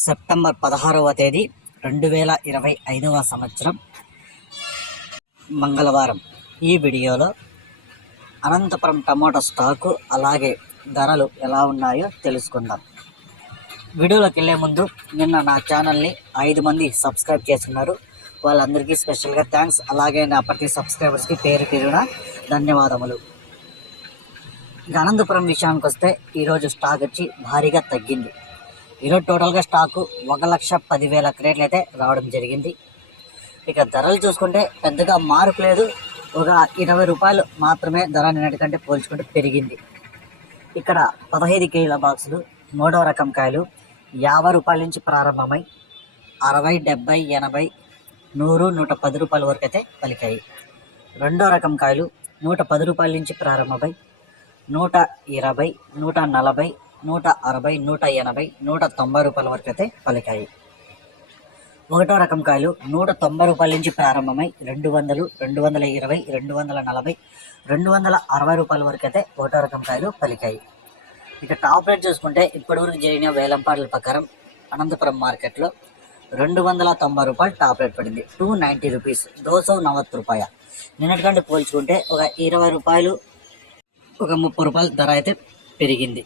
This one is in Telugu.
సెప్టెంబర్ 16వ తేదీ 2025వ సంవత్సరం మంగళవారం. ఈ వీడియోలో అనంతపురం టమోటా స్టాకు అలాగే ధరలు ఎలా ఉన్నాయో తెలుసుకుందాం. వీడియోలోకి వెళ్ళే ముందు నిన్న నా ఛానల్ని 5 మంది సబ్స్క్రైబ్ చేసుకున్నారు. వాళ్ళందరికీ స్పెషల్గా థ్యాంక్స్. అలాగే నా ప్రతి సబ్స్క్రైబర్స్కి పేరు పేరున ధన్యవాదములు. ఇక అనంతపురం విషయానికి వస్తే ఈరోజు స్టాక్ వచ్చి భారీగా తగ్గింది. ఈరోజు టోటల్గా స్టాకు 1,10,000 క్రేట్లు అయితే రావడం జరిగింది. ఇక ధరలు చూసుకుంటే పెద్దగా మార్పు లేదు, ఒక 20 రూపాయలు మాత్రమే ధర నిన్నటి కంటే పోల్చుకుంటే పెరిగింది. ఇక్కడ 15 కేజీల బాక్సులు 3వ రకం కాయలు 50 రూపాయల నుంచి ప్రారంభమై 60, 70, 80, 100, 110 రూపాయల వరకు అయితే పలికాయి. 2వ రకం కాయలు 110 రూపాయల నుంచి ప్రారంభమై 120, 140, 160, 180, 190 రూపాయల వరకు అయితే పలికాయి. 1వ రకం కాయలు 190 రూపాయల నుంచి ప్రారంభమై 200, 220, 240, 260 రూపాయల వరకు అయితే 1వ రకం కాయలు పలికాయి. ఇక టాప్ రేట్ చూసుకుంటే ఇప్పటివరకు జరిగిన వేలంపాట్ల ప్రకారం అనంతపురం మార్కెట్లో 290 రూపాయలు టాప్ రేట్ పడింది. 290 రూపీస్, 290 రూపాయ. నిన్నటికంటే పోల్చుకుంటే ఒక 20 రూపాయలు, ఒక 30 రూపాయల ధర అయితే పెరిగింది.